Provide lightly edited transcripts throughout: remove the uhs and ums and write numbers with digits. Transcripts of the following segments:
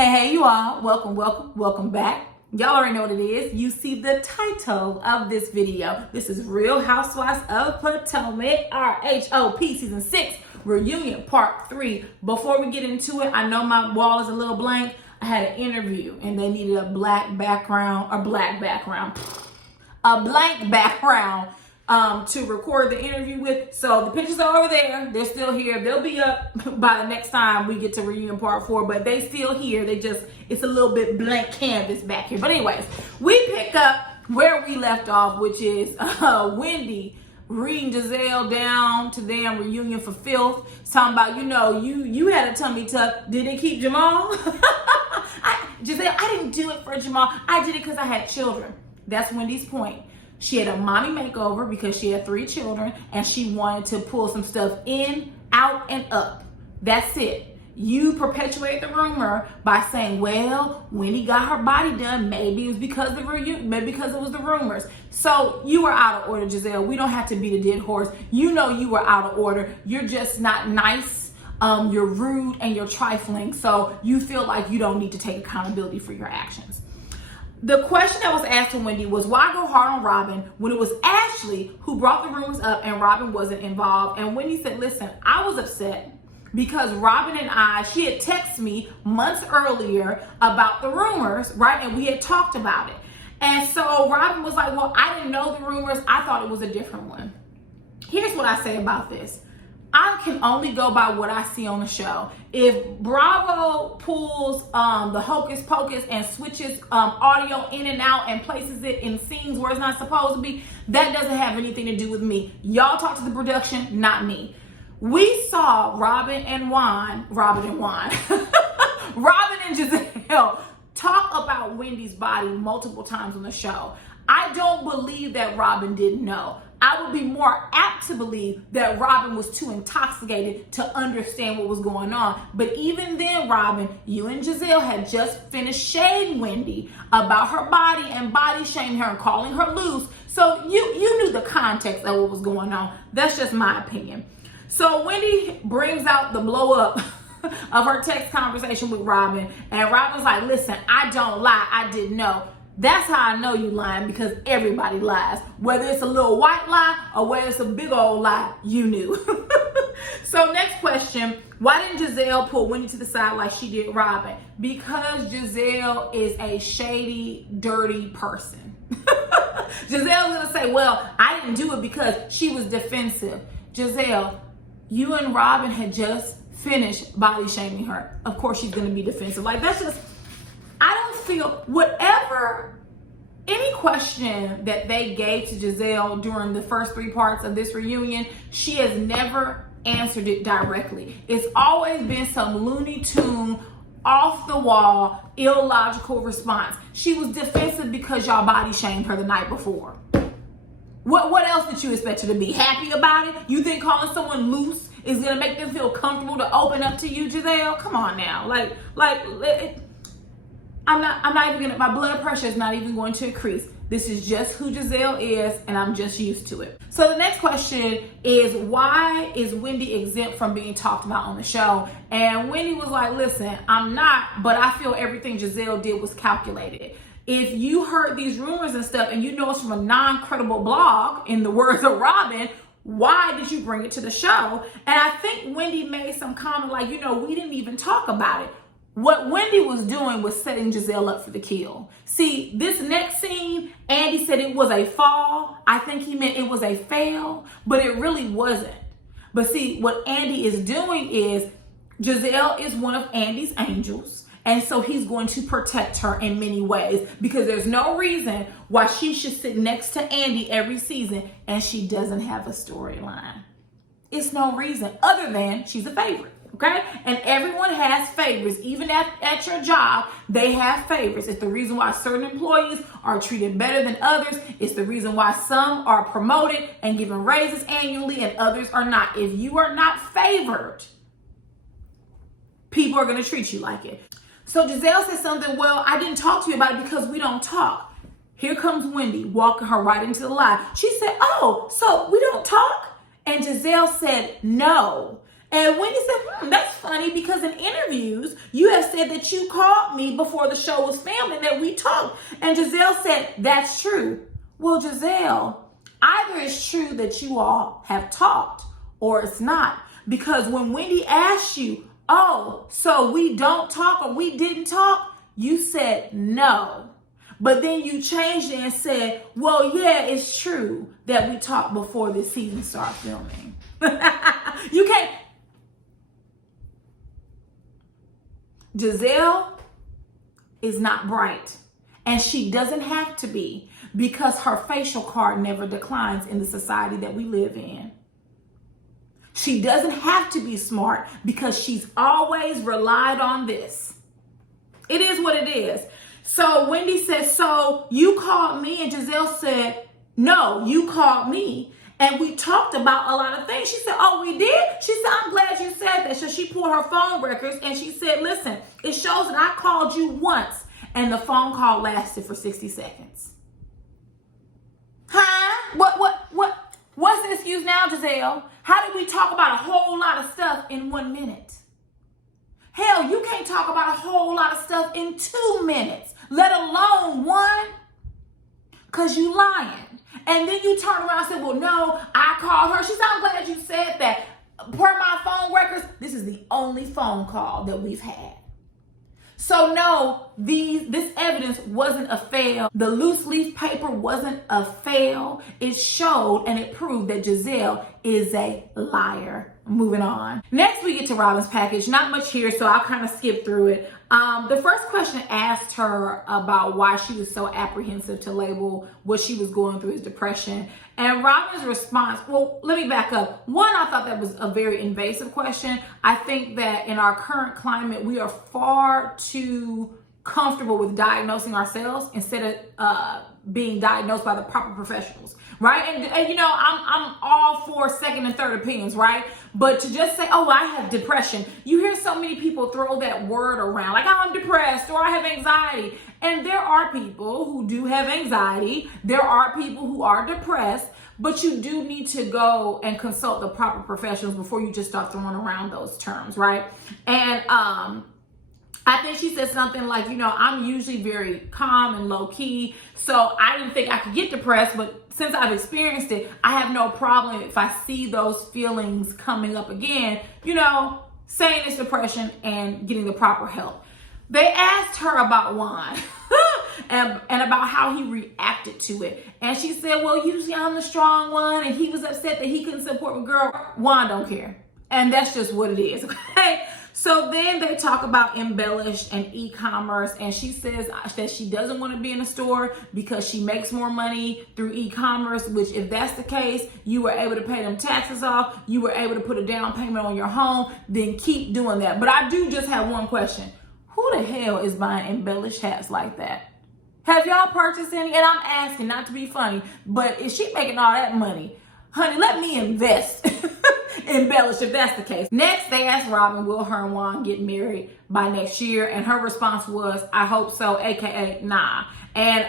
Hey, you all. Welcome back. Y'all already know what it is. You see the title of this video. This is Real Housewives of Potomac, RHOP Season 6, Reunion Part 3. Before we get into it, I know my wall is a little blank. I had an interview and they needed a blank background to record the interview with. So the pictures are over there. They're still here. They'll be up by the next time we get to Reunion Part 4, but they still here. It's a little bit blank canvas back here. But anyways, we pick up where we left off, which is Wendy reading Gizelle down to damn reunion for filth. It's talking about, you had a tummy tuck. Did it keep Jamal? Gizelle, I didn't do it for Jamal. I did it because I had children. That's Wendy's point. She had a mommy makeover because she had 3 children and she wanted to pull some stuff in, out, and up. That's it. You perpetuate the rumor by saying, well, Wendy got her body done. Maybe it was because it was the rumors. So you were out of order, Gizelle. We don't have to beat a dead horse. You know you were out of order. You're just not nice. You're rude and you're trifling. So you feel like you don't need to take accountability for your actions. The question that was asked to Wendy was, why go hard on Robin when it was Ashley who brought the rumors up and Robin wasn't involved? And Wendy said, listen, I was upset because Robin and she had texted me months earlier about the rumors, right? And we had talked about it. And so Robin was like, well, I didn't know the rumors. I thought it was a different one. Here's what I say about this. I can only go by what I see on the show. If Bravo pulls the hocus pocus and switches audio in and out and places it in scenes where it's not supposed to be, that doesn't have anything to do with me. Y'all talk to the production, not me. We saw Robin and Gizelle talk about Wendy's body multiple times on the show. I don't believe that Robin didn't know. I would be more apt to believe that Robin was too intoxicated to understand what was going on. But even then, Robin, you and Gizelle had just finished shading Wendy about her body and body shaming her and calling her loose. So you knew the context of what was going on. That's just my opinion. So Wendy brings out the blow up of her text conversation with Robin. And Robin's like, listen, I don't lie. I didn't know. That's how I know you lying, because everybody lies. Whether it's a little white lie or whether it's a big old lie, you knew. So next question, why didn't Gizelle pull Wendy to the side like she did Robin? Because Gizelle is a shady, dirty person. Gizelle's gonna say, well, I didn't do it because she was defensive. Gizelle, you and Robin had just finished body shaming her. Of course she's gonna be defensive. Like, that's just, I don't feel, any question that they gave to Gizelle during the first 3 parts of this reunion, she has never answered it directly. It's always been some Looney Tune, off the wall, illogical response. She was defensive because y'all body shamed her the night before. What else did you expect her to be? Happy about it? You think calling someone loose is gonna make them feel comfortable to open up to you, Gizelle? Come on now. My blood pressure is not even going to increase. This is just who Gizelle is, and I'm just used to it. So the next question is, why is Wendy exempt from being talked about on the show? And Wendy was like, listen, I'm not, but I feel everything Gizelle did was calculated. If you heard these rumors and stuff, and you know it's from a non-credible blog, in the words of Robin, why did you bring it to the show? And I think Wendy made some comment like, we didn't even talk about it. What Wendy was doing was setting Gizelle up for the kill. See, this next scene, Andy said it was a fall. I think he meant it was a fail, but it really wasn't. But see, what Andy is doing is, Gizelle is one of Andy's angels. And so he's going to protect her in many ways, because there's no reason why she should sit next to Andy every season and she doesn't have a storyline. It's no reason other than she's a favorite. Okay? And everyone has favorites. Even at your job, they have favorites. It's the reason why certain employees are treated better than others. It's the reason why some are promoted and given raises annually and others are not. If you are not favored, people are going to treat you like it. So Gizelle said something, well, I didn't talk to you about it because we don't talk. Here comes Wendy walking her right into the lie. She said, oh, so we don't talk? And Gizelle said, no. And Wendy said, that's funny because in interviews, you have said that you called me before the show was filmed and that we talked. And Gizelle said, that's true. Well, Gizelle, either it's true that you all have talked or it's not. Because when Wendy asked you, oh, so we don't talk or we didn't talk, you said no. But then you changed it and said, well, yeah, it's true that we talked before this season started filming. You can't. Gizelle is not bright, and she doesn't have to be, because her facial card never declines in the society that we live in. She doesn't have to be smart because she's always relied on this. It is what it is. So Wendy said, so you called me? And Gizelle said, no, you called me. And we talked about a lot of things. She said, oh, we did? She said, I'm glad you said that. So she pulled her phone records and she said, listen, it shows that I called you once and the phone call lasted for 60 seconds. Huh? What's the excuse now, Gizelle? How did we talk about a whole lot of stuff in 1 minute? Hell, you can't talk about a whole lot of stuff in 2 minutes, let alone one, because you lying. And then you turn around and say, well, no, I called her. She said, I'm glad you said that. Per my phone records, this is the only phone call that we've had. So no, this evidence wasn't a fail. The loose leaf paper wasn't a fail. It showed and it proved that Gizelle is a liar. Moving on. Next, we get to Robin's package. Not much here, so I'll kind of skip through it. The first question asked her about why she was so apprehensive to label what she was going through as depression. And Robin's response, well, let me back up. One, I thought that was a very invasive question. I think that in our current climate, we are far too comfortable with diagnosing ourselves instead of being diagnosed by the proper professionals, right? And you know, I'm all for second and third opinions, right? But to just say, oh, I have depression, you hear so many people throw that word around, like, oh, I'm depressed or I have anxiety. And there are people who do have anxiety. There are people who are depressed, but you do need to go and consult the proper professionals before you just start throwing around those terms, right? And I think she said something like, you know, I'm usually very calm and low key, so I didn't think I could get depressed, but since I've experienced it, I have no problem if I see those feelings coming up again, you know, saying it's depression and getting the proper help. They asked her about Juan and about how he reacted to it. And she said, well, usually I'm the strong one, and he was upset that he couldn't support a girl. Juan don't care. And that's just what it is, okay? So then they talk about Embellish and e-commerce, and she says that she doesn't want to be in a store because she makes more money through e-commerce, which if that's the case, you were able to pay them taxes off, you were able to put a down payment on your home, then keep doing that. But I do just have one question. Who the hell is buying Embellish hats like that? Have y'all purchased any? And I'm asking, not to be funny, but is she making all that money? Honey, let me invest. Embellish if that's the case. Next, they asked Robin, will her and Juan get married by next year? And her response was, I hope so, aka nah. And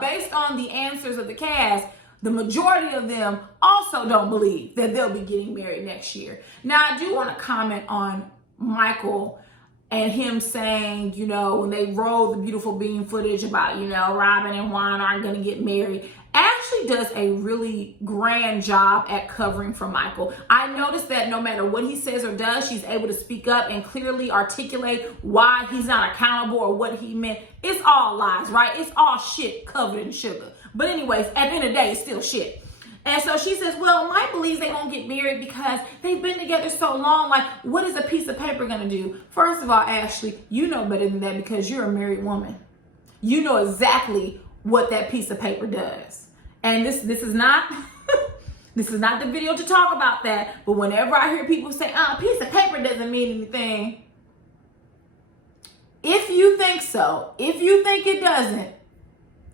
based on the answers of the cast, the majority of them also don't believe that they'll be getting married next year. Now, I do want to comment on Michael and him saying, you know, when they rolled the beautiful beam footage about, you know, Robin and Juan aren't going to get married, Ashley does a really grand job at covering for Michael. I noticed that no matter what he says or does, she's able to speak up and clearly articulate why he's not accountable or what he meant. It's all lies, right? It's all shit covered in sugar. But anyways, at the end of the day, it's still shit. And so she says, well, Mike believes they won't get married because they've been together so long. Like, what is a piece of paper going to do? First of all, Ashley, you know better than that because you're a married woman. You know exactly what that piece of paper does. And this is not this is not the video to talk about that. But whenever I hear people say, a piece of paper doesn't mean anything. If you think so, if you think it doesn't,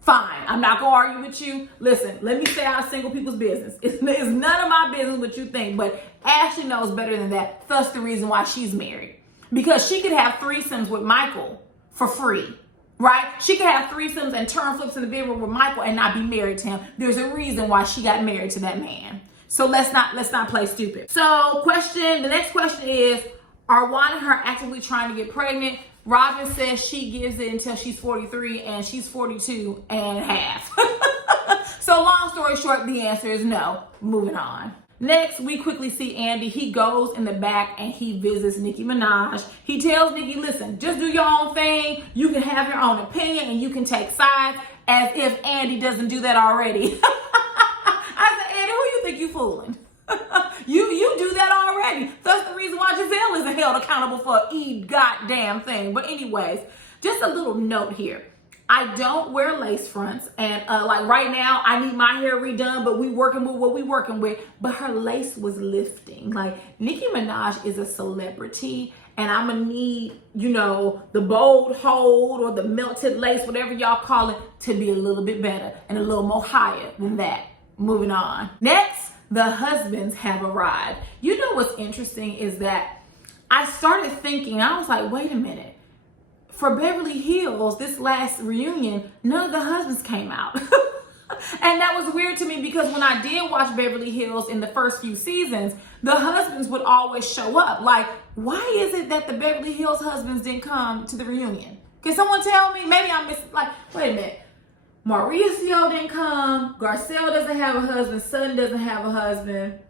fine. I'm not going to argue with you. Listen, let me stay out of single people's business. It's none of my business what you think. But Ashley knows better than that. That's the reason why she's married. Because she could have threesomes with Michael for free. Right? She could have threesomes and turn flips in the bedroom with Michael and not be married to him. There's a reason why she got married to that man. So let's not play stupid. So the next question is, are Juan and her actively trying to get pregnant? Robin says she gives it until she's 43 and she's 42 and a half. So long story short, the answer is no. Moving on. Next, we quickly see Andy. He goes in the back and he visits Nicki Minaj. He tells Nicki, listen, just do your own thing. You can have your own opinion and you can take sides, as if Andy doesn't do that already. I said, Andy, who you think you fooling? You do that already. That's the reason why Gizelle isn't held accountable for a goddamn thing. But anyways, just a little note here. I don't wear lace fronts, and like right now I need my hair redone, but we working with what we working with. But her lace was lifting. Like, Nicki Minaj is a celebrity, and I'm gonna need, you know, the bold hold or the melted lace, whatever y'all call it, to be a little bit better and a little more higher than that. Moving on. Next, the husbands have arrived. You know what's interesting is that I started thinking, I was like, wait a minute. For Beverly Hills, this last reunion, none of the husbands came out. And that was weird to me, because when I did watch Beverly Hills in the first few seasons, the husbands would always show up. Like, why is it that the Beverly Hills husbands didn't come to the reunion? Can someone tell me? Maybe I missed, like, wait a minute. Mauricio didn't come. Garcelle doesn't have a husband. Sutton doesn't have a husband.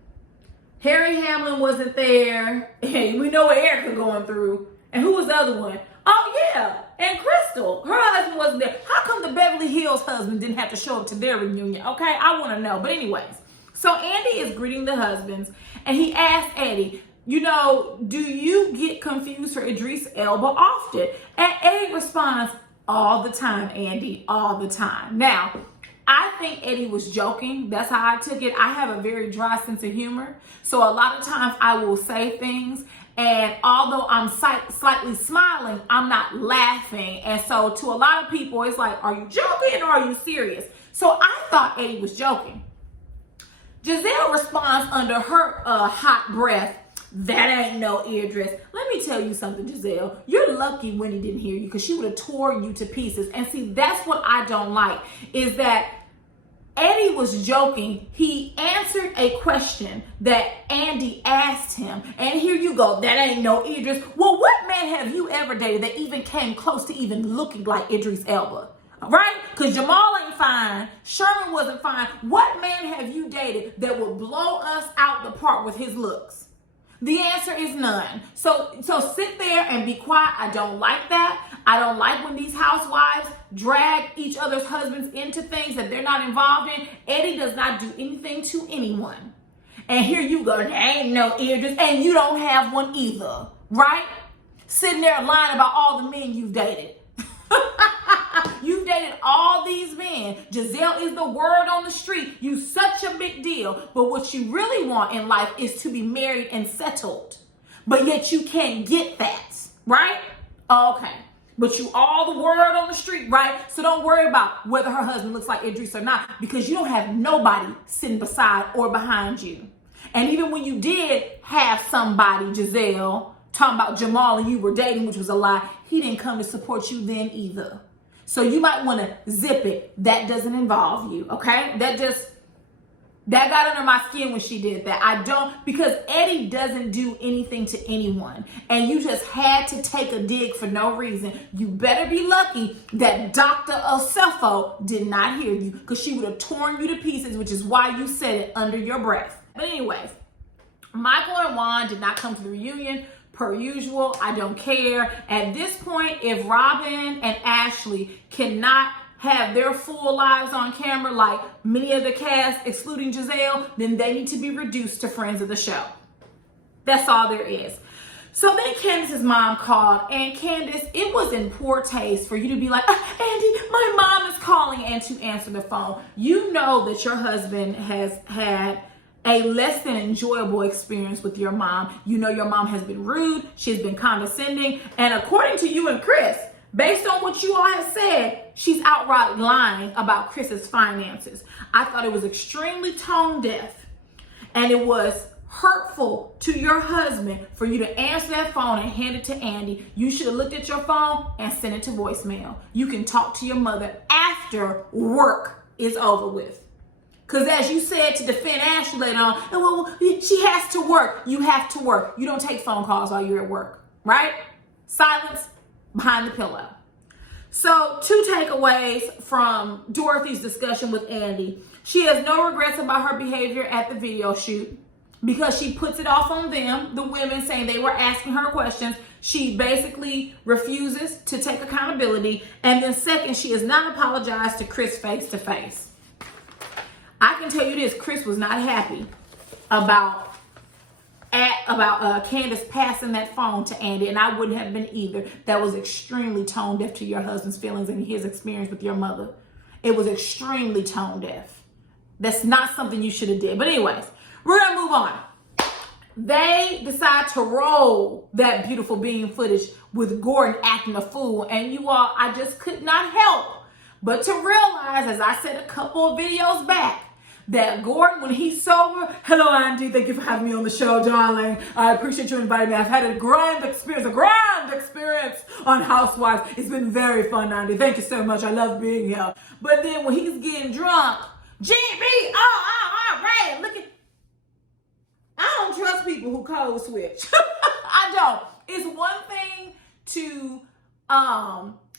Harry Hamlin wasn't there. Hey, we know what Erica going through. And who was the other one? Oh, yeah. And Crystal. Her husband wasn't there. How come the Beverly Hills husband didn't have to show up to their reunion? Okay, I want to know. But anyways, so Andy is greeting the husbands, and he asks Eddie, you know, do you get confused for Idris Elba often? And Eddie responds, all the time, Andy, all the time. Now, I think Eddie was joking. That's how I took it. I have a very dry sense of humor. So a lot of times I will say things, and although I'm slightly smiling, I'm not laughing. And so to a lot of people, it's like, are you joking or are you serious? So I thought Eddie was joking. Gizelle responds under her hot breath, that ain't no Idris. Let me tell you something, Gizelle. You're lucky Wendy didn't hear you, because she would have tore you to pieces. And see, that's what I don't like, is that Eddie was joking. He answered a question that Andy asked him. And here you go, that ain't no Idris. Well, what man have you ever dated that even came close to even looking like Idris Elba? Right? Because Jamal ain't fine. Sherman wasn't fine. What man have you dated that would blow us out the park with his looks? The answer is none. So sit there and be quiet. I don't like that. I don't like when these housewives drag each other's husbands into things that they're not involved in. Eddie does not do anything to anyone. And here you go, there ain't no Idris, and you don't have one either, right? Sitting there lying about all the men you've dated. You've dated all these men. Gizelle is the word on the street. You such a big deal. But what you really want in life is to be married and settled. But yet you can't get that, right? Okay. But you all the word on the street, right? So don't worry about whether her husband looks like Idris or not, because you don't have nobody sitting beside or behind you. And even when you did have somebody, Gizelle, talking about Jamal and you were dating, which was a lie, he didn't come to support you then either. So you might want to zip it. That doesn't involve you, okay? That got under my skin when she did that. I don't, because Eddie doesn't do anything to anyone. And you just had to take a dig for no reason. You better be lucky that Dr. Osefo did not hear you, because she would have torn you to pieces, which is why you said it under your breath. But anyways, Michael and Juan did not come to the reunion. Per usual, I don't care. At this point, if Robin and Ashley cannot have their full lives on camera like many of the cast, excluding Gizelle, then they need to be reduced to friends of the show. That's all there is. So then Candace's mom called, and Candace, it was in poor taste for you to be like, Andy, my mom is calling, and to answer the phone. You know that your husband has had a less than enjoyable experience with your mom. You know your mom has been rude, she's been condescending, and according to you and Chris, based on what you all have said, she's outright lying about Chris's finances. I thought it was extremely tone deaf, and it was hurtful to your husband for you to answer that phone and hand it to Andy. You should have looked at your phone and sent it to voicemail. You can talk to your mother after work is over with. Because as you said to defend Ashley later on, well, she has to work. You have to work. You don't take phone calls while you're at work, right? Silence behind the pillow. So 2 takeaways from Dorothy's discussion with Andy. She has no regrets about her behavior at the video shoot because she puts it off on them, the women, saying they were asking her questions. She basically refuses to take accountability. And then second, she has not apologized to Chris face to face. I can tell you this, Chris was not happy about Candace passing that phone to Andy, and I wouldn't have been either. That was extremely tone deaf to your husband's feelings and his experience with your mother. It was extremely tone deaf. That's not something you should have did. But anyways, we're gonna move on. They decide to roll that beautiful beam footage with Gordon acting a fool, and you all, I just could not help but to realize, as I said a couple of videos back, that Gordon, when he's sober, hello Andy, thank you for having me on the show, darling. I appreciate you inviting me. I've had a grand experience on Housewives. It's been very fun, Andy. Thank you so much. I love being here. But then when he's getting drunk, GB, right, look at, I don't trust people who code switch. I don't. It's one thing to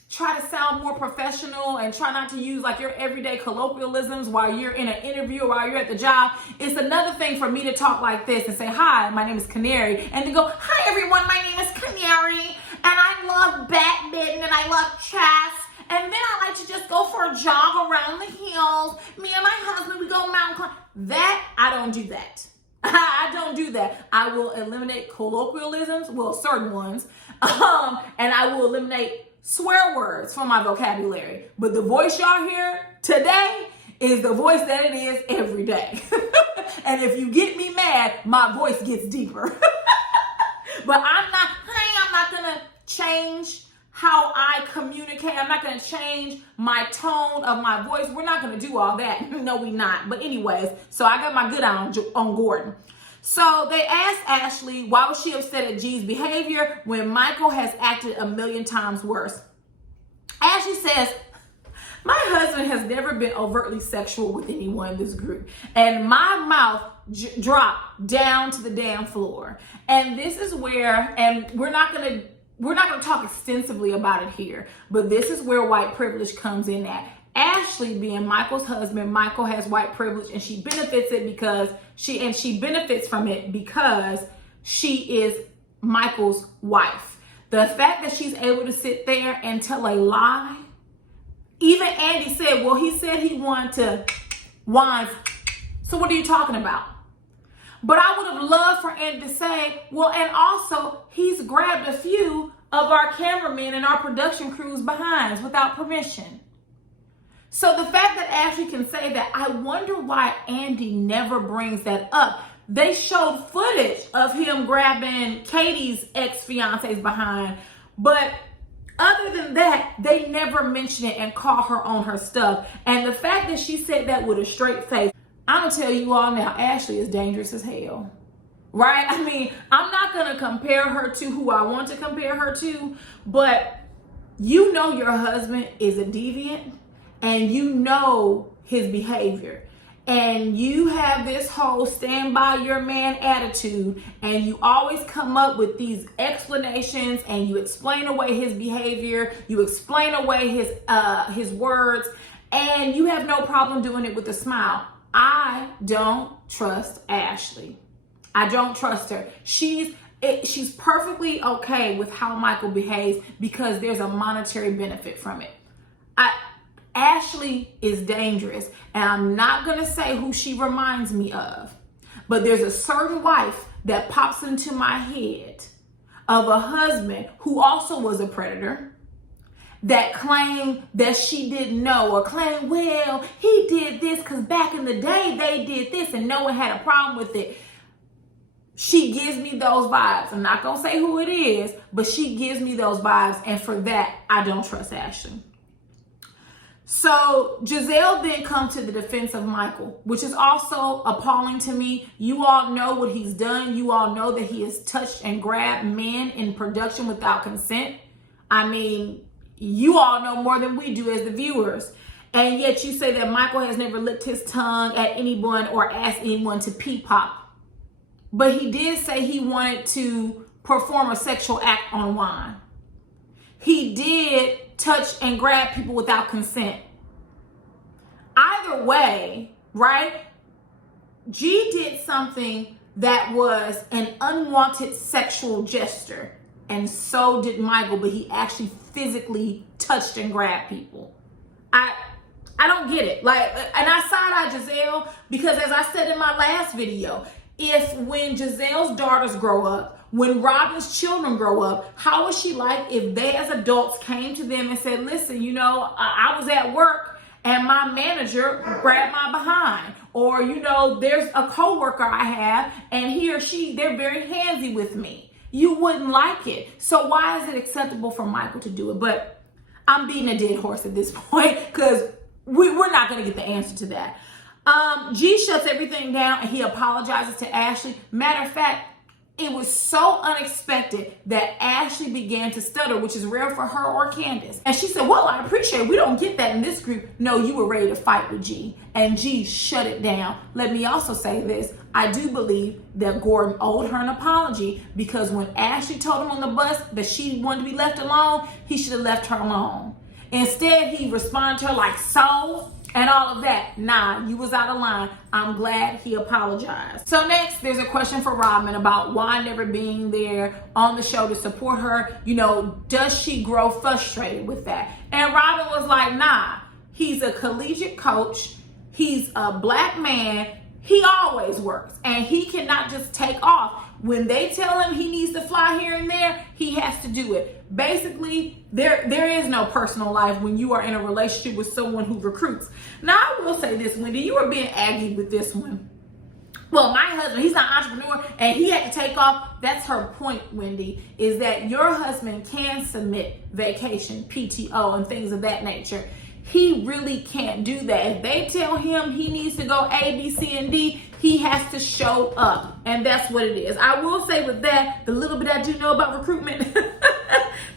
try to sound more professional and try not to use like your everyday colloquialisms while you're in an interview or while you're at the job. It's another thing for me to talk like this and say, hi, my name is Canary, and to go, hi everyone, my name is Canary, and I love badminton and I love chess, and then I like to just go for a jog around the hills. Me and my husband, we go mountain climb. That, I don't do that. I don't do that. I will eliminate colloquialisms, well, certain ones, and I will eliminate swear words from my vocabulary. But the voice y'all hear today is the voice that it is every day. And if you get me mad, my voice gets deeper. But I'm not gonna change how I communicate. I'm not gonna change my tone of my voice. We're not gonna do all that. No, we not. But anyways, so I got my good eye on Gordon. So they asked Ashley, why was she upset at G's behavior when Michael has acted a million times worse? Ashley says, my husband has never been overtly sexual with anyone in this group. And my mouth dropped down to the damn floor. And this is where, and we're not gonna talk extensively about it here, but this is where white privilege comes in at. Ashley, being Michael's husband, Michael has white privilege, and she benefits it because she benefits from it because she is Michael's wife. The fact that she's able to sit there and tell a lie, even Andy said, well, he said he wanted to whine. So what are you talking about? But I would have loved for Andy to say, well, and also he's grabbed a few of our cameramen and our production crews behinds without permission. So the fact that Ashley can say that, I wonder why Andy never brings that up. They showed footage of him grabbing Katie's ex-fiance's behind, but other than that, they never mention it and call her on her stuff. And the fact that she said that with a straight face, I'm gonna tell you all now, Ashley is dangerous as hell, right? I mean, I'm not gonna compare her to who I want to compare her to, but you know your husband is a deviant, and you know his behavior, and you have this whole stand by your man attitude, and you always come up with these explanations, and you explain away his behavior, you explain away his words, and you have no problem doing it with a smile. I don't trust Ashley. I don't trust her. She's perfectly okay with how Michael behaves because there's a monetary benefit from it. Ashley is dangerous, and I'm not gonna say who she reminds me of, but there's a certain wife that pops into my head of a husband who also was a predator that claimed that she didn't know, or claimed, well, he did this because back in the day they did this and no one had a problem with it. She gives me those vibes. I'm not gonna say who it is, but she gives me those vibes, and for that, I don't trust Ashley. So Gizelle then comes to the defense of Michael, which is also appalling to me. You all know what he's done. You all know that he has touched and grabbed men in production without consent. I mean, you all know more than we do as the viewers. And yet you say that Michael has never licked his tongue at anyone or asked anyone to pee pop. But he did say he wanted to perform a sexual act on Juan. He did touch and grab people without consent. Either way, right? G did something that was an unwanted sexual gesture. And so did Michael, but he actually physically touched and grabbed people. I don't get it. Like, and I side-eye Gizelle because, as I said in my last video, if when Gizelle's daughters grow up, when Robin's children grow up, how is she like if they as adults came to them and said, listen, you know, I was at work and my manager grabbed my behind, or, you know, there's a coworker I have and he or she, they're very handsy with me. You wouldn't like it. So why is it acceptable for Michael to do it? But I'm beating a dead horse at this point because we're not going to get the answer to that. G shuts everything down and he apologizes to Ashley. Matter of fact, it was so unexpected that Ashley began to stutter, which is rare for her or Candace. And she said, well, I appreciate it. We don't get that in this group. No, you were ready to fight with G. And G shut it down. Let me also say this. I do believe that Gordon owed her an apology because when Ashley told him on the bus that she wanted to be left alone, he should have left her alone. Instead, he responded to her like, so, and all of that. Nah, you was out of line. I'm glad he apologized. So next, there's a question for Robin about why never being there on the show to support her. You know, does she grow frustrated with that? And Robin was like, nah, he's a collegiate coach. He's a black man. He always works and he cannot just take off. When they tell him he needs to fly here and there, he has to do it. Basically, there is no personal life when you are in a relationship with someone who recruits. Now, I will say this, Wendy, you were being aggy with this one. Well, my husband, he's not an entrepreneur and he had to take off. That's her point, Wendy, is that your husband can submit vacation, PTO, and things of that nature. He really can't do that. If they tell him he needs to go A, B, C, and D, he has to show up. And that's what it is. I will say with that, the little bit I do know about recruitment,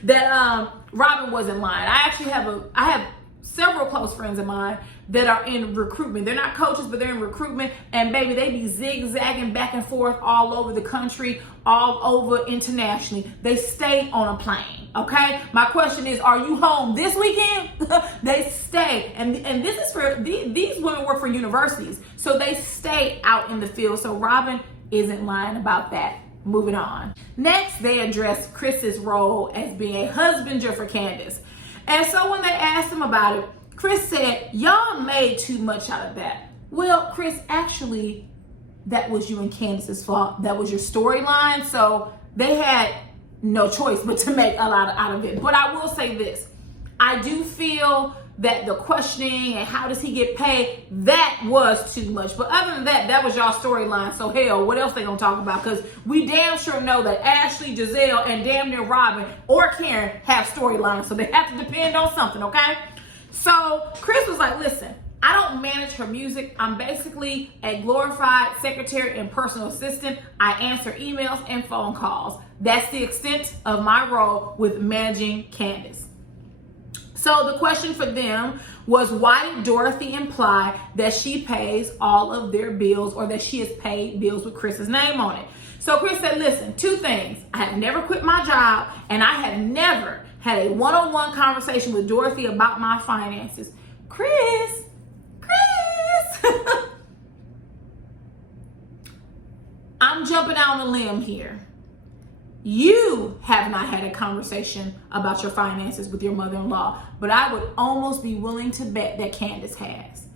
that Robin wasn't lying. I actually have several close friends of mine that are in recruitment. They're not coaches, but they're in recruitment. And baby, they be zigzagging back and forth all over the country, all over internationally. They stay on a plane, okay? My question is, are you home this weekend? They stay. And this is for, these women work for universities. So they stay out in the field. So Robin isn't lying about that. Moving on. Next, they address Chris's role as being a husbander for Candace. And so when they asked him about it, Chris said, y'all made too much out of that. Well, Chris, actually, that was you and Candace's fault. That was your storyline. So they had no choice but to make a lot out of it. But I will say this. I do feel that the questioning and how does he get paid, that was too much. But other than that, that was y'all storyline. So hell, what else they gonna talk about? Because we damn sure know that Ashley, Gizelle, and damn near Robin or Karen have storylines. So they have to depend on something, okay? So Chris was like, listen, I don't manage her music. I'm basically a glorified secretary and personal assistant. I answer emails and phone calls. That's the extent of my role with managing Candace. So the question for them was, why did Dorothy imply that she pays all of their bills or that she has paid bills with Chris's name on it? So Chris said, listen, two things. I have never quit my job and I have never had a one-on-one conversation with Dorothy about my finances. Chris, I'm jumping out on a limb here. You have not had a conversation about your finances with your mother-in-law, but I would almost be willing to bet that Candace has.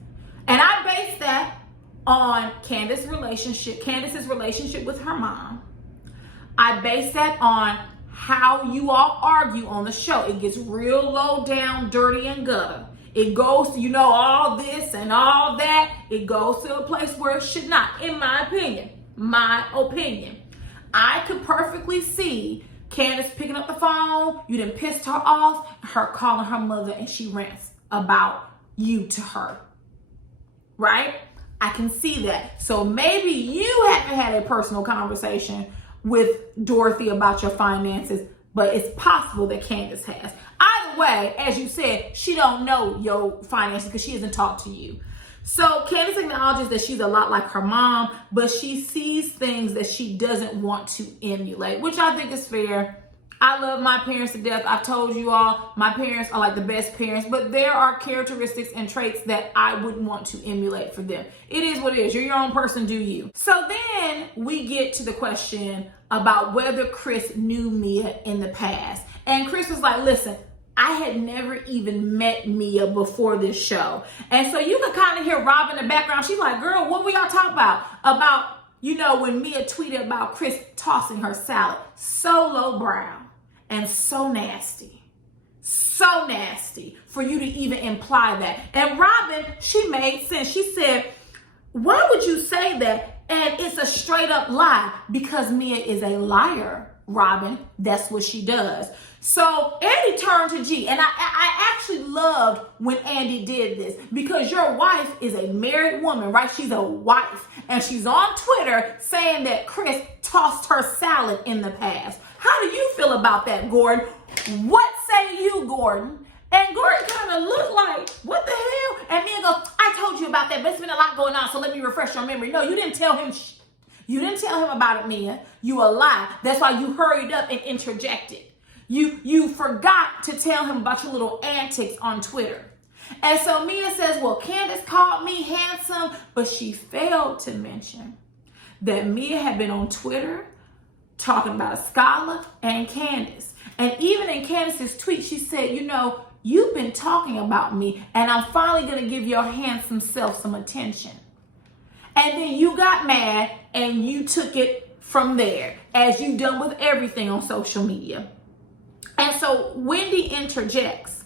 And I base that on Candace's relationship with her mom. I base that on how you all argue on the show. It gets real low down, dirty, and gutter. It goes to, all this and all that. It goes to a place where it should not, in my opinion. I could perfectly see Candace picking up the phone, you done pissed her off, her calling her mother, and she rants about you to her. Right? I can see that. So maybe you haven't had a personal conversation with Dorothy about your finances, but it's possible that Candace has. Either way, as you said, she don't know your finances because she hasn't talked to you. So Candace acknowledges that she's a lot like her mom, but she sees things that she doesn't want to emulate, which I think is fair. I love my parents to death. I've told you all, my parents are like the best parents, but there are characteristics and traits that I wouldn't want to emulate for them. It is what it is. You're your own person, do you? So then we get to the question about whether Chris knew Mia in the past. And Chris was like, listen, I had never even met Mia before this show. And so you can kind of hear Rob in the background. She's like, girl, what were y'all talking about? About, you know, when Mia tweeted about Chris tossing her salad. So lowbrow and so nasty. So nasty for you to even imply that. And Robin, she made sense. She said, why would you say that? And it's a straight up lie because Mia is a liar, Robin. That's what she does. So Andy turned to G, and I actually loved when Andy did this because your wife is a married woman, right? She's a wife, and she's on Twitter saying that Chris tossed her salad in the past. How do you feel about that, Gordon? What say you, Gordon? And Gordon kind of looked like, what the hell? And Mia goes, I told you about that, but it's been a lot going on, so let me refresh your memory. No, you didn't tell him. You didn't tell him about it, Mia. You a lie. That's why you hurried up and interjected. You forgot to tell him about your little antics on Twitter. And so Mia says, well, Candace called me handsome, but she failed to mention that Mia had been on Twitter talking about Skylar and Candace. And even in Candace's tweet, she said, you know, you've been talking about me, and I'm finally going to give your handsome self some attention. And then you got mad, and you took it from there, as you've done with everything on social media. And so Wendy interjects,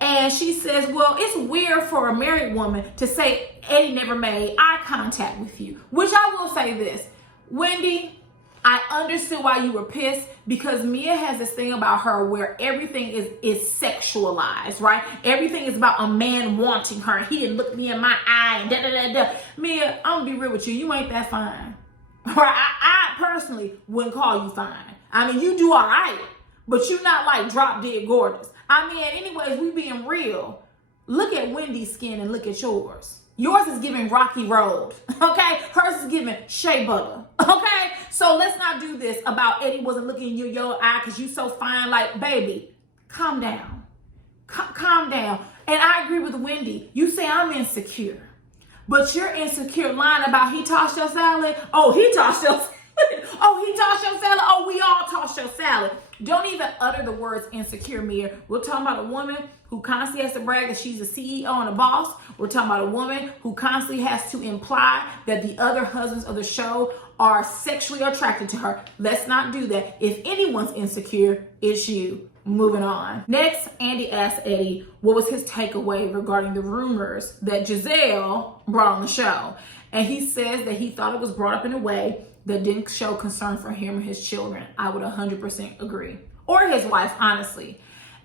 and she says, well, it's weird for a married woman to say Eddie never made eye contact with you, which I will say this, Wendy, I understood why you were pissed because Mia has this thing about her where everything is sexualized, right? Everything is about a man wanting her. He didn't look me in my eye and da-da-da-da. Mia, I'm going to be real with you. You ain't that fine. Right? I personally wouldn't call you fine. I mean, you do all right, but you're not like drop dead gorgeous. I mean, anyways, we being real. Look at Wendy's skin and look at yours. Yours is giving Rocky Road, okay? Hers is giving Shea Butter, okay? So let's not do this about Eddie wasn't looking in your eye because you so fine. Like, baby, calm down. Calm down. And I agree with Wendy. You say I'm insecure, but you're insecure lying about he tossed your salad. Oh, he tossed your salad. Oh, he tossed your salad. Oh, we all tossed your salad. Don't even utter the words insecure, Mia. We're talking about a woman who constantly has to brag that she's a CEO and a boss. We're talking about a woman who constantly has to imply that the other husbands of the show are sexually attracted to her. Let's not do that. If anyone's insecure, it's you. Moving on. Next, Andy asked Eddie what was his takeaway regarding the rumors that Gizelle brought on the show. And he says that he thought it was brought up in a way that didn't show concern for him and his children. I would 100% agree. Or his wife, honestly.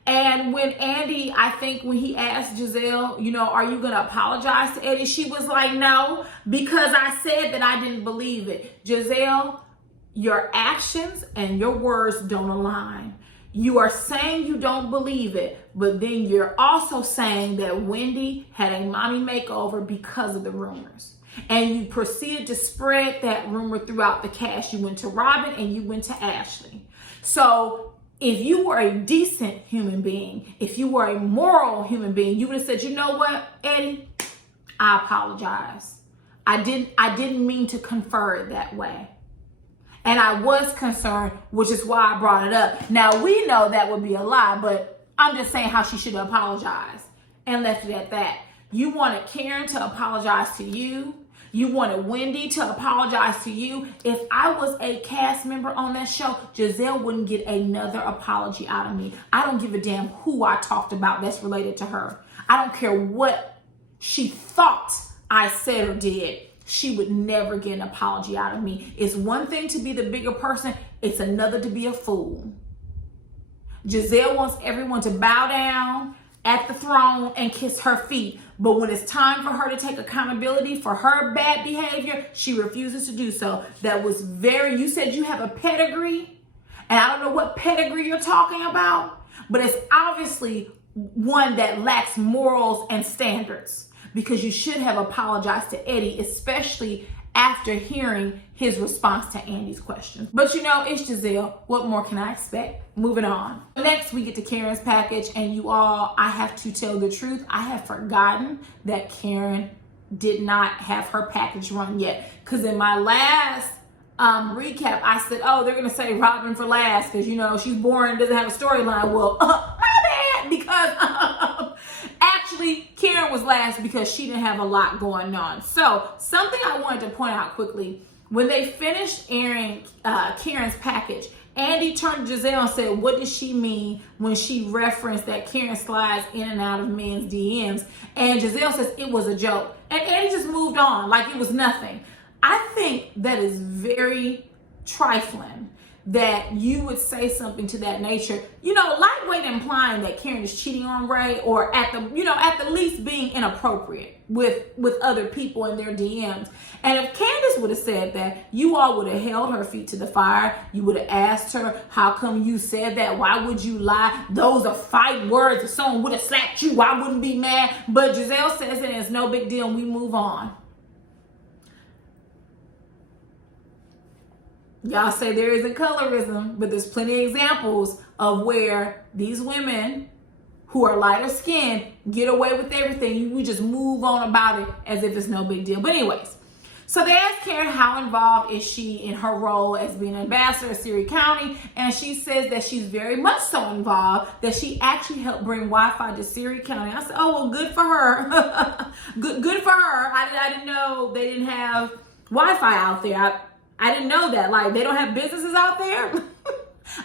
And when Andy, I think when he asked Gizelle, you know, are you going to apologize to Eddie? She was like, no, because I said that I didn't believe it. Gizelle, your actions and your words don't align. You are saying you don't believe it, but then you're also saying that Wendy had a mommy makeover because of the rumors. And you proceeded to spread that rumor throughout the cast. You went to Robin and you went to Ashley. So if you were a decent human being, if you were a moral human being, you would have said, you know what, Eddie, I apologize. I didn't mean to confer it that way. And I was concerned, which is why I brought it up. Now, we know that would be a lie, but I'm just saying how she should have apologized and left it at that. You wanted Karen to apologize to you. You wanted Wendy to apologize to you. If I was a cast member on that show, Gizelle wouldn't get another apology out of me. I don't give a damn who I talked about that's related to her. I don't care what she thought I said or did. She would never get an apology out of me. It's one thing to be the bigger person. It's another to be a fool. Gizelle wants everyone to bow down at the throne and kiss her feet. But when it's time for her to take accountability for her bad behavior, she refuses to do so. That was you said you have a pedigree, and I don't know what pedigree you're talking about, but it's obviously one that lacks morals and standards, because you should have apologized to Eddie, especially after hearing his response to Andy's questions. But you know, it's Gizelle. What more can I expect? Moving on. Next, we get to Karen's package, and you all, I have to tell the truth, I have forgotten that Karen did not have her package run yet. Because in my last recap, I said, oh, they're gonna say Robin for last because, you know, she's boring, doesn't have a storyline. Well, my bad, because actually Karen was last because she didn't have a lot going on. So something I wanted to point out quickly, when they finished airing Karen's package, Andy turned to Gizelle and said, what does she mean when she referenced that Karen slides in and out of men's DMs? And Gizelle says it was a joke. And Andy just moved on like it was nothing. I think that is very trifling that you would say something to that nature. You know, lightweight implying that Karen is cheating on Ray, or at the least being inappropriate with other people in their DMs. And if Candace would have said that, you all would have held her feet to the fire. You would have asked her, how come you said that? Why would you lie? Those are fight words. If someone would have slapped you, I wouldn't be mad. But Gizelle says it, and it's no big deal, and we move on. Y'all say there isn't colorism, but there's plenty of examples of where these women who are lighter skinned get away with everything. We just move on about it as if it's no big deal. But anyways, so they asked Karen how involved is she in her role as being an ambassador of Surry County, and she says that she's very much so involved that she actually helped bring Wi-Fi to Surry County. I said, oh, well, good for her. good for her. I didn't know they didn't have Wi-Fi out there. I didn't know that. Like, they don't have businesses out there?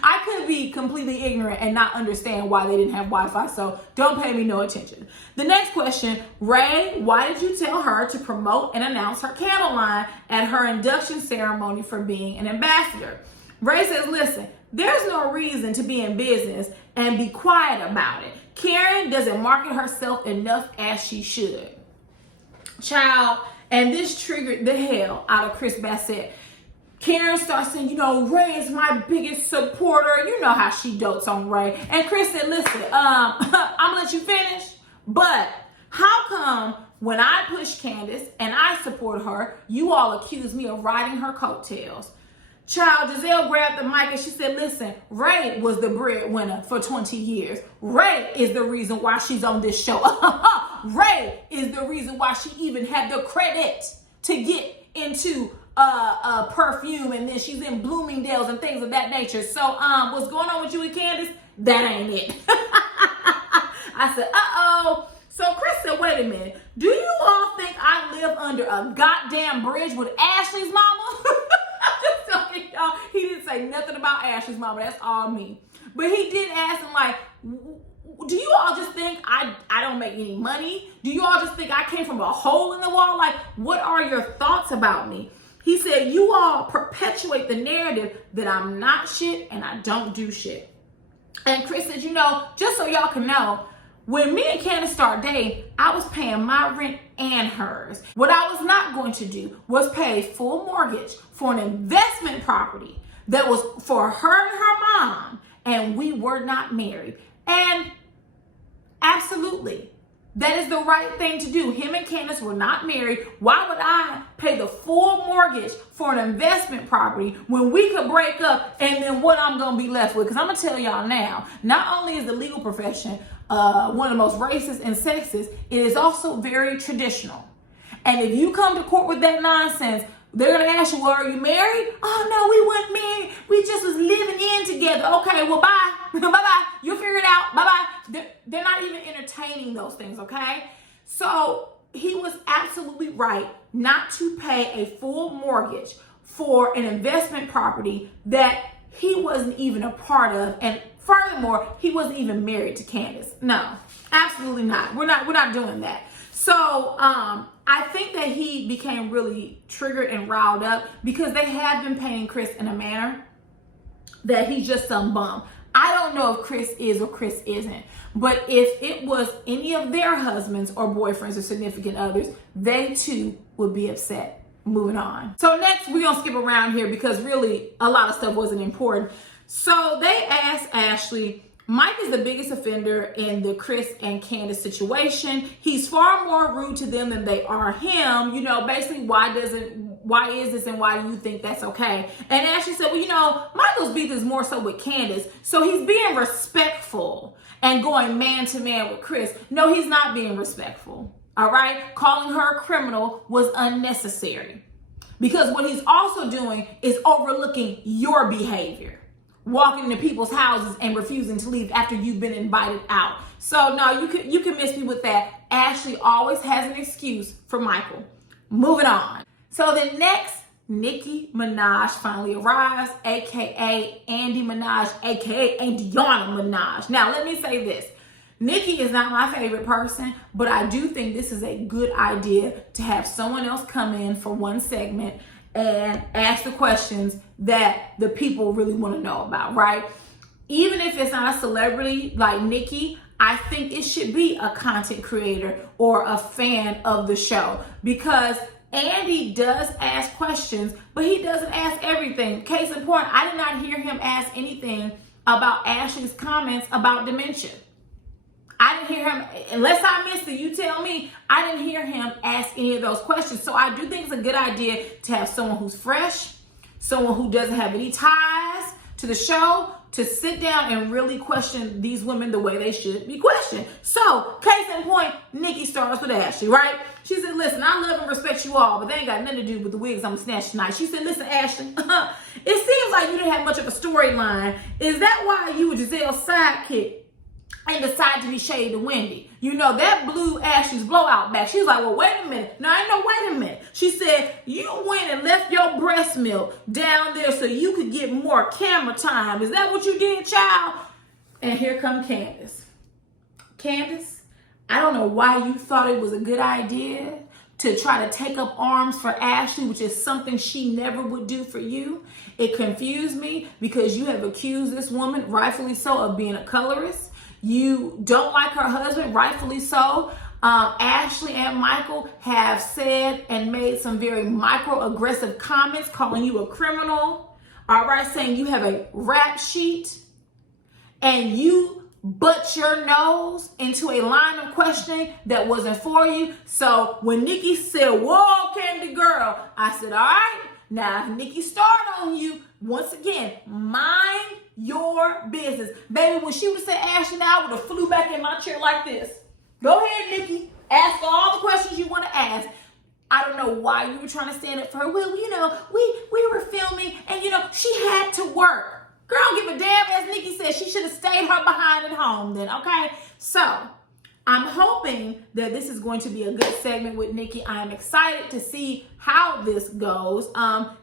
I could be completely ignorant and not understand why they didn't have Wi-Fi, so don't pay me no attention. The next question, Ray, why did you tell her to promote and announce her candle line at her induction ceremony for being an ambassador? Ray says, listen, there's no reason to be in business and be quiet about it. Karen doesn't market herself enough as she should. Child, and this triggered the hell out of Chris Bassett. Karen starts saying, you know, Ray is my biggest supporter. You know how she dotes on Ray. And Chris said, listen, I'm gonna let you finish, but how come when I push Candace and I support her, you all accuse me of riding her coattails? Child, Gizelle grabbed the mic and she said, listen, Ray was the breadwinner for 20 years. Ray is the reason why she's on this show. Ray is the reason why she even had the credit to get into perfume, and then she's in Bloomingdale's and things of that nature. So what's going on with you and Candace? That ain't it. I said, uh-oh. So Chris said, wait a minute, do you all think I live under a goddamn bridge with Ashley's mama? I'm just telling y'all, he didn't say nothing about Ashley's mama. That's all me. But he did ask him, like, do you all just think I don't make any money? Do you all just think I came from a hole in the wall? Like, what are your thoughts about me? He said, you all perpetuate the narrative that I'm not shit and I don't do shit. And Chris said, you know, just so y'all can know, when me and Candace started dating, I was paying my rent and hers. What I was not going to do was pay a full mortgage for an investment property that was for her and her mom, and we were not married. And absolutely, that is the right thing to do. Him and Candace were not married. Why would I pay the full mortgage for an investment property when we could break up and then what I'm going to be left with? Because I'm going to tell y'all now, not only is the legal profession one of the most racist and sexist, it is also very traditional. And if you come to court with that nonsense, they're going to ask you, well, are you married? Oh, no, we weren't married. We just was living in together. Okay, well, bye. Bye-bye. You'll figure it out. Bye-bye. They're not even entertaining those things, okay? So he was absolutely right not to pay a full mortgage for an investment property that he wasn't even a part of. And furthermore, he wasn't even married to Candace. No, absolutely not. We're not doing that. So I think that he became really triggered and riled up because they have been paying Chris in a manner that he's just some bum. I don't know if Chris is or Chris isn't, but if it was any of their husbands or boyfriends or significant others, they too would be upset. Moving on. So next, we're going to skip around here because really a lot of stuff wasn't important. So they asked Ashley, Mike is the biggest offender in the Chris and Candace situation. He's far more rude to them than they are him. You know, basically, why is this and why do you think that's okay? And Ashley said, well, you know, Michael's beef is more so with Candace. So he's being respectful and going man to man with Chris. No, he's not being respectful. All right? Calling her a criminal was unnecessary. Because what he's also doing is overlooking your behavior. Walking into people's houses and refusing to leave after you've been invited out. So no, you can miss me with that. Ashley always has an excuse for Michael. Moving on. So the next, Nicki Minaj finally arrives, aka Andy Minaj, aka Indiana Minaj. Now let me say this. Nicki is not my favorite person, but I do think this is a good idea to have someone else come in for one segment and ask the questions that the people really want to know about, right? Even if it's not a celebrity like Nicki, I think it should be a content creator or a fan of the show, because Andy does ask questions, but he doesn't ask everything. Case in point, I did not hear him ask anything about Ashley's comments about dementia. I didn't hear him, unless I missed it, you tell me, I didn't hear him ask any of those questions. So I do think it's a good idea to have someone who's fresh, someone who doesn't have any ties to the show, to sit down and really question these women the way they should be questioned. So, case in point, Nicki starts with Ashley, right? She said, listen, I love and respect you all, but they ain't got nothing to do with the wigs I'm gonna snatch tonight. She said, listen, Ashley, it seems like you didn't have much of a storyline. Is that why you were Gizelle's sidekick and decided to be shady to Wendy? You know, that blew Ashley's blowout back. She was like, well, wait a minute. No, I know, wait a minute. She said, you went and left your breast milk down there so you could get more camera time. Is that what you did, child? And here come Candace. Candace, I don't know why you thought it was a good idea to try to take up arms for Ashley, which is something she never would do for you. It confused me because you have accused this woman, rightfully so, of being a colorist. You don't like her husband, rightfully so. Ashley and Michael have said and made some very microaggressive comments, calling you a criminal, all right, saying you have a rap sheet, and you butt your nose into a line of questioning that wasn't for you. So when Nicki said, whoa, Candy girl, I said, all right, now if Nicki started on you, once again, mind your business. Baby, when she would say Ashley, now I would have flew back in my chair like this. Go ahead, Nicki. Ask all the questions you want to ask. I don't know why you were trying to stand up for her. Well, you know, we were filming and, you know, she had to work. Girl, don't give a damn. As Nicki said, she should have stayed her behind at home then, okay? So, I'm hoping that this is going to be a good segment with Nicki. I am excited to see how this goes.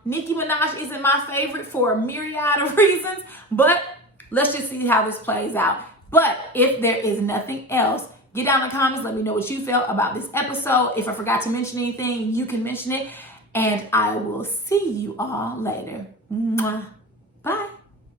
Nicki Minaj isn't my favorite for a myriad of reasons, but let's just see how this plays out. But if there is nothing else, get down in the comments. Let me know what you felt about this episode. If I forgot to mention anything, you can mention it. And I will see you all later. Mwah.